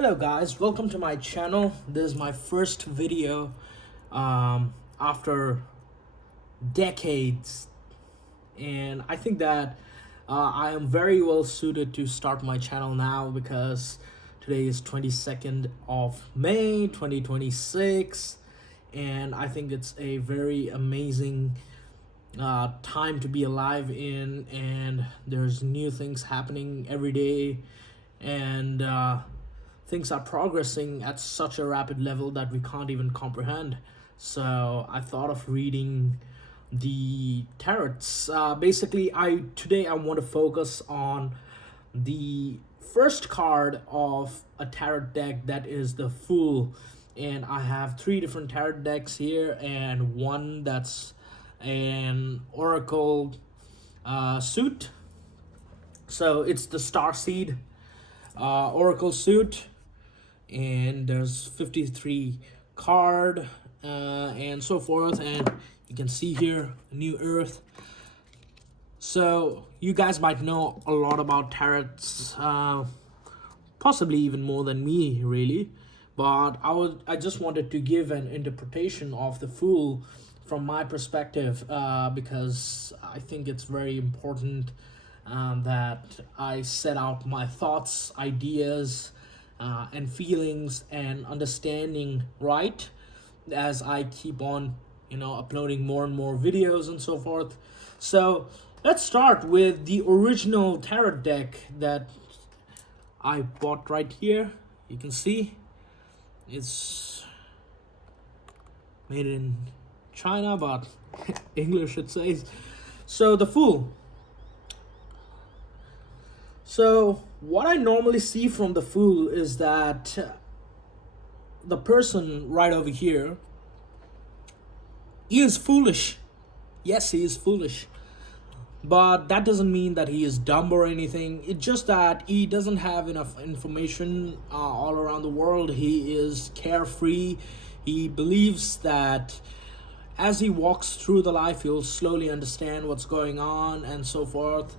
Hello guys, welcome to my channel. This is my first video after decades, and I think that I am very well suited to start my channel now because today is 22nd of May 2026, and I think it's a very amazing time to be alive in, and there's new things happening every day, and things are progressing at such a rapid level that we can't even comprehend. So I thought of reading the tarots. Basically, today I want to focus on the first card of a tarot deck, that is the Fool. And I have three different tarot decks here, and one that's an oracle suit. So it's the Starseed oracle suit, and there's 53 card and so forth, and you can see here New Earth. So you guys might know a lot about tarots, possibly even more than me really, but I just wanted to give an interpretation of the Fool from my perspective, because I think it's very important that I set out my thoughts, ideas, and feelings and understanding right as I keep on uploading more and more videos and so forth. So let's start with the original tarot deck that I bought right here. You can see it's made in China, but English it says. So the Fool. So what I normally see from the Fool is that the person right over here, he is foolish. Yes, he is foolish. But that doesn't mean that he is dumb or anything. It's just that he doesn't have enough information all around the world. He is carefree. He believes that as he walks through the life, he'll slowly understand what's going on and so forth.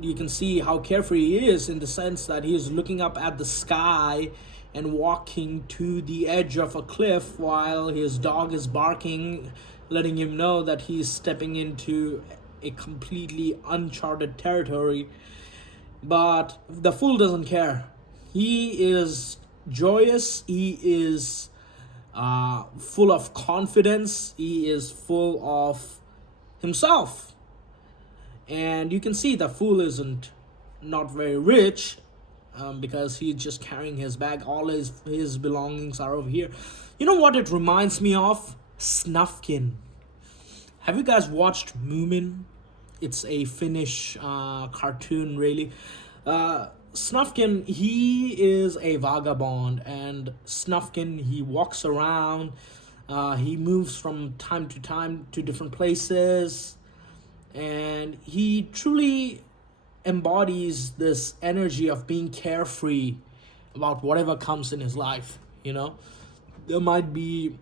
You can see how carefree he is in the sense that he is looking up at the sky and walking to the edge of a cliff while his dog is barking, letting him know that he's stepping into a completely uncharted territory. But the Fool doesn't care. He is joyous. He is full of confidence. He is full of himself. And you can see the Fool isn't not very rich, because he's just carrying his bag. All his belongings are over here. You know what it reminds me of? Snufkin. Have you guys watched Moomin? It's a Finnish cartoon, really. Snufkin, he is a vagabond, and Snufkin, he walks around. He moves from time to time to different places, and he truly embodies this energy of being carefree about whatever comes in his life. There might be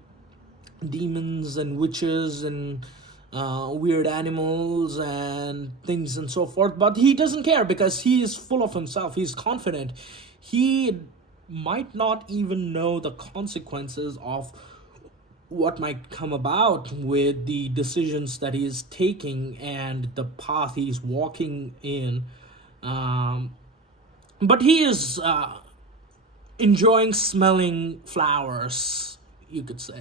demons and witches and weird animals and things and so forth, but he doesn't care because he is full of himself. He's confident. He might not even know the consequences of what might come about with the decisions that he is taking and the path he's walking in, but he is enjoying smelling flowers, you could say.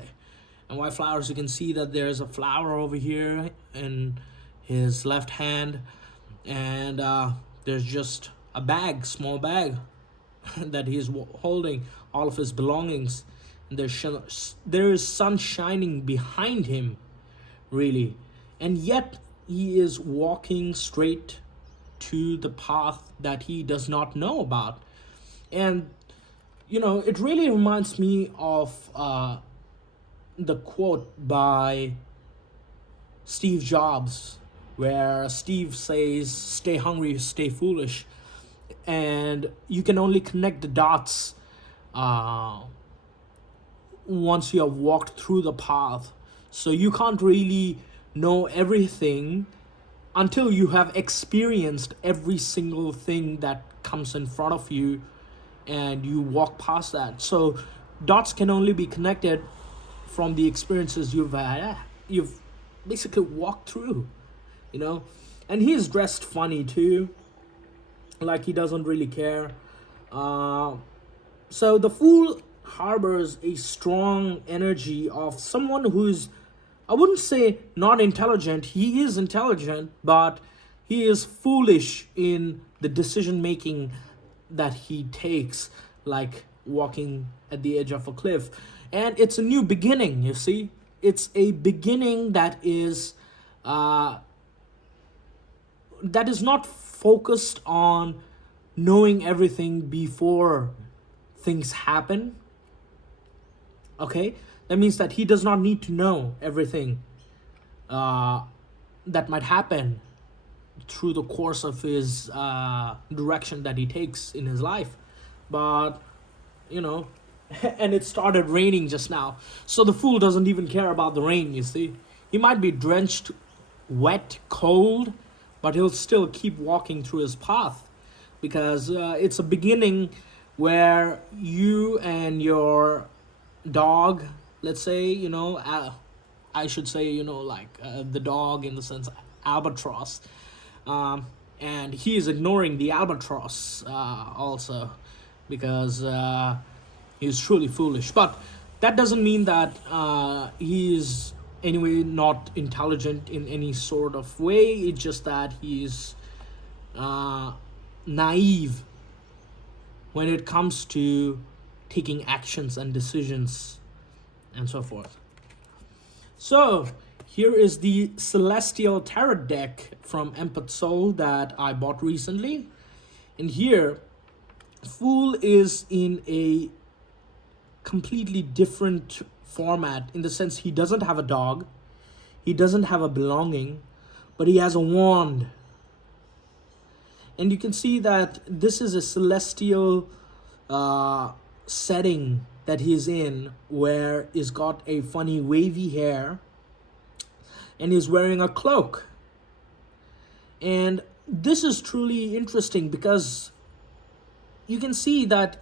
And why flowers? You can see that there's a flower over here in his left hand, and there's just a bag, small bag, that he's holding all of his belongings. There is sun shining behind him, really, and yet he is walking straight to the path that he does not know about. And it really reminds me of the quote by Steve Jobs, where Steve says, "Stay hungry, stay foolish," and you can only connect the dots once you have walked through the path. So you can't really know everything until you have experienced every single thing that comes in front of you and you walk past that. So dots can only be connected from the experiences you've basically walked through, you know. And he's dressed funny too, like he doesn't really care. uh, so the fool harbors a strong energy of someone who's, I wouldn't say not intelligent, he is intelligent, but he is foolish in the decision making that he takes, like walking at the edge of a cliff. And it's a new beginning, you see. It's a beginning uh, that is not focused on knowing everything before things happen. Okay, that means that he does not need to know everything uh, that might happen through the course of his direction that he takes in his life. But you know, and it started raining just now, so the fool doesn't even care about the rain, you see. He might be drenched, wet, cold, but he'll still keep walking through his path, because it's a beginning where you and your dog, let's say, I should say, like the dog in the sense albatross, and he is ignoring the albatross also, because he's truly foolish. But that doesn't mean that he's anyway not intelligent in any sort of way. It's just that he's naive when it comes to taking actions and decisions and so forth. So here is the Celestial Tarot deck from Iam-ip Soul that I bought recently. And here, Fool is in a completely different format, in the sense he doesn't have a dog, he doesn't have a belonging, but he has a wand. And you can see that this is a celestial setting that he's in, where he's got a funny wavy hair and he's wearing a cloak. And this is truly interesting, because you can see that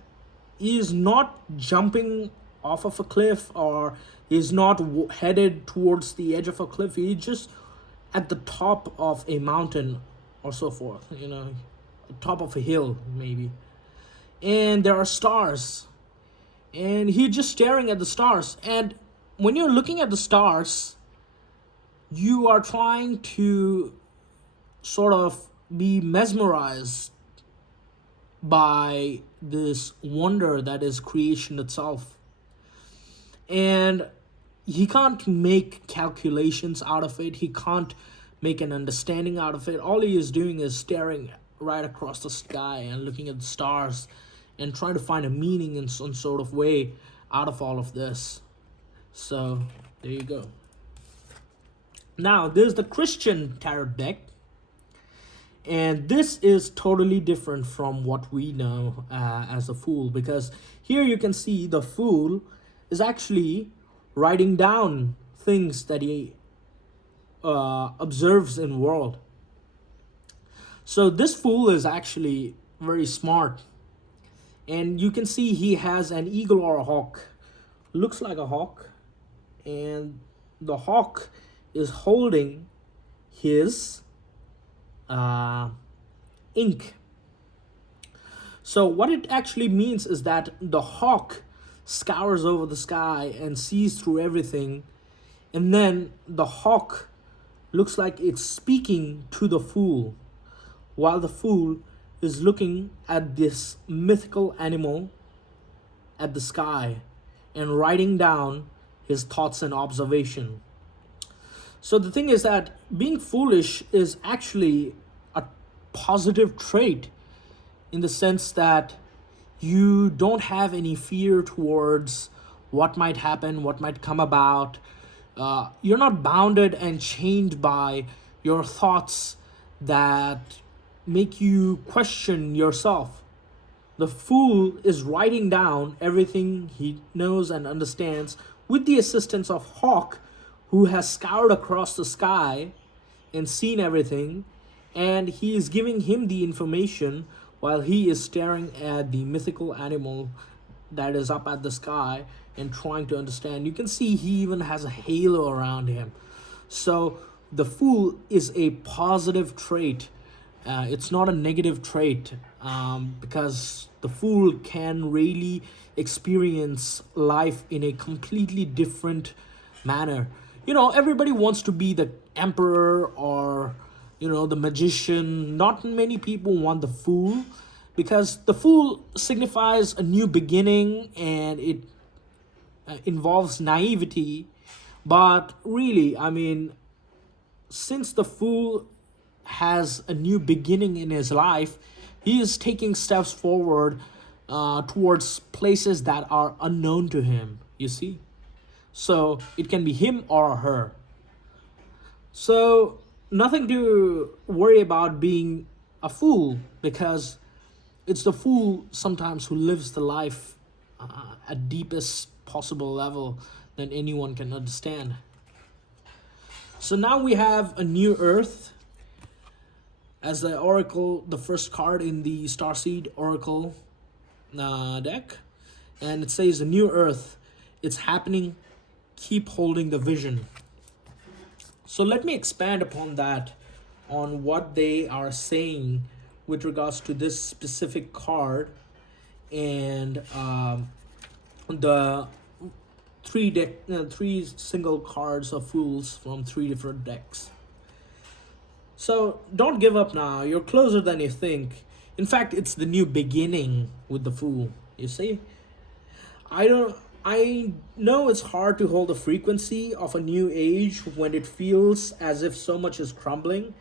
he is not jumping off of a cliff, or he's not headed towards the edge of a cliff. He's just at the top of a mountain or so forth, top of a hill maybe. And there are stars, and he's just staring at the stars. And when you're looking at the stars, you are trying to sort of be mesmerized by this wonder that is creation itself. And he can't make calculations out of it, he can't make an understanding out of it. All he is doing is staring right across the sky and looking at the stars and trying to find a meaning in some sort of way out of all of this. So there you go. Now there's the Christian Tarot deck, and this is totally different from what we know as a Fool, because here you can see the Fool is actually writing down things that he observes in world. So this Fool is actually very smart, and you can see he has an eagle or a hawk, looks like a hawk, and the hawk is holding his ink. So what it actually means is that the hawk scours over the sky and sees through everything, and then the hawk looks like it's speaking to the Fool, while the Fool is looking at this mythical animal at the sky and writing down his thoughts and observation. So the thing is that being foolish is actually a positive trait, in the sense that you don't have any fear towards what might happen, what might come about. You're not bounded and chained by your thoughts that make you question yourself. The Fool is writing down everything he knows and understands with the assistance of Hawk, who has scoured across the sky and seen everything, and he is giving him the information while he is staring at the mythical animal that is up at the sky and trying to understand. You can see he even has a halo around him. So the fool is a positive trait. It's not a negative trait, because the fool can really experience life in a completely different manner. Everybody wants to be the emperor or, the magician. Not many people want the fool, because the fool signifies a new beginning, and it involves naivety. But really, I mean, since the fool has a new beginning in his life, he is taking steps forward towards places that are unknown to him, you see? So it can be him or her. So, nothing to worry about being a fool, because it's the fool sometimes who lives the life at deepest possible level than anyone can understand. So now we have a new earth as the oracle, the first card in the Starseed Oracle deck. And it says, a new earth, it's happening, keep holding the vision. So let me expand upon that, on what they are saying with regards to this specific card and the three single cards of fools from three different decks. So don't give up now. You're closer than you think. In fact, it's the new beginning with the fool. You see? I know it's hard to hold the frequency of a new age when it feels as if so much is crumbling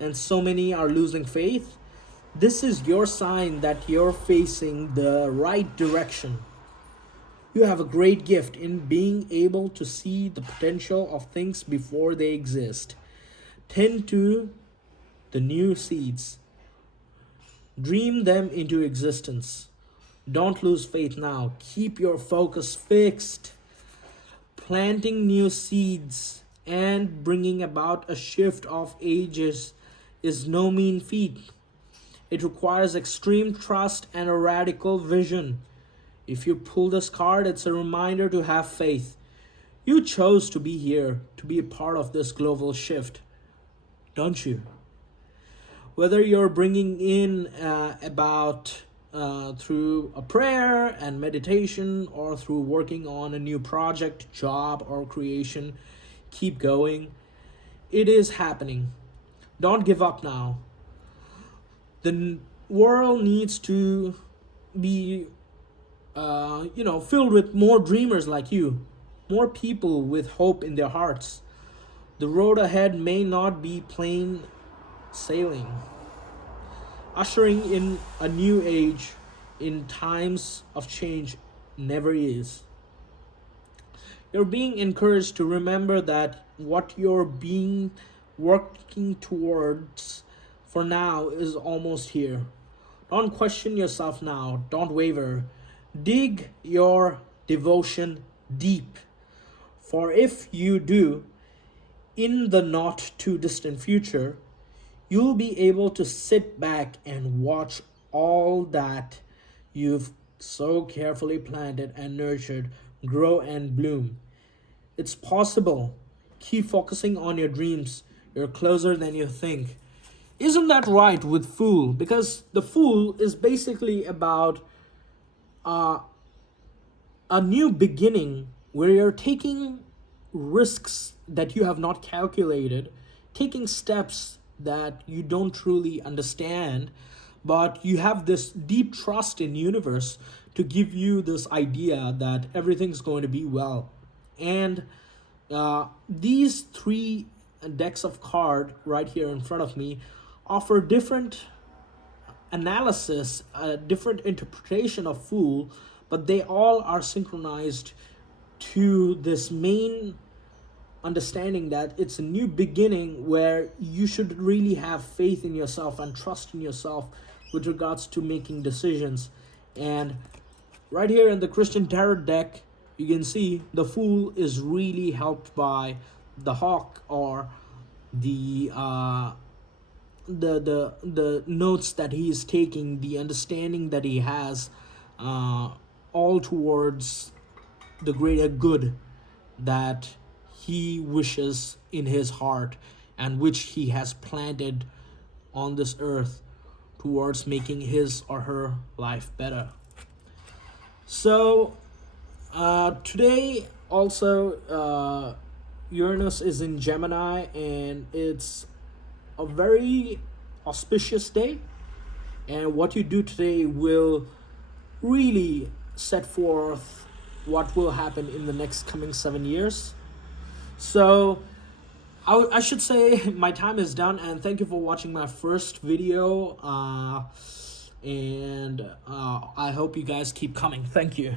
and so many are losing faith. This is your sign that you're facing the right direction. You have a great gift in being able to see the potential of things before they exist. Tend to the new seeds. Dream them into existence. Don't lose faith now. Keep your focus fixed. Planting new seeds and bringing about a shift of ages is no mean feat. It requires extreme trust and a radical vision. If you pull this card, it's a reminder to have faith. You chose to be here, to be a part of this global shift, don't you? Whether you're bringing in about through a prayer and meditation, or through working on a new project, job, or creation, keep going. It is happening. Don't give up now. The world needs to be, filled with more dreamers like you, more people with hope in their hearts. The road ahead may not be plain sailing. Ushering in a new age in times of change never is. You're being encouraged to remember that what you're being working towards for now is almost here. Don't question yourself now. Don't waver. Dig your devotion deep. For if you do, in the not too distant future, you'll be able to sit back and watch all that you've so carefully planted and nurtured grow and bloom. It's possible. Keep focusing on your dreams. You're closer than you think. Isn't that right with Fool? Because the Fool is basically about a new beginning where you're taking risks that you have not calculated, taking steps that you don't truly understand, but you have this deep trust in universe to give you this idea that everything's going to be well. And these three decks of card right here in front of me offer different analysis, a different interpretation of Fool, but they all are synchronized to this main understanding that it's a new beginning where you should really have faith in yourself and trust in yourself with regards to making decisions. And right here in the Christian Tarot deck, you can see the Fool is really helped by the Hawk, or the the notes that he is taking, the understanding that he has, all towards the greater good that he wishes in his heart, and which he has planted on this earth towards making his or her life better. So today also, Uranus is in Gemini, and it's a very auspicious day. And what you do today will really set forth what will happen in the next coming 7 years. So I should say my time is done, and thank you for watching my first video. And I hope you guys keep coming. Thank you.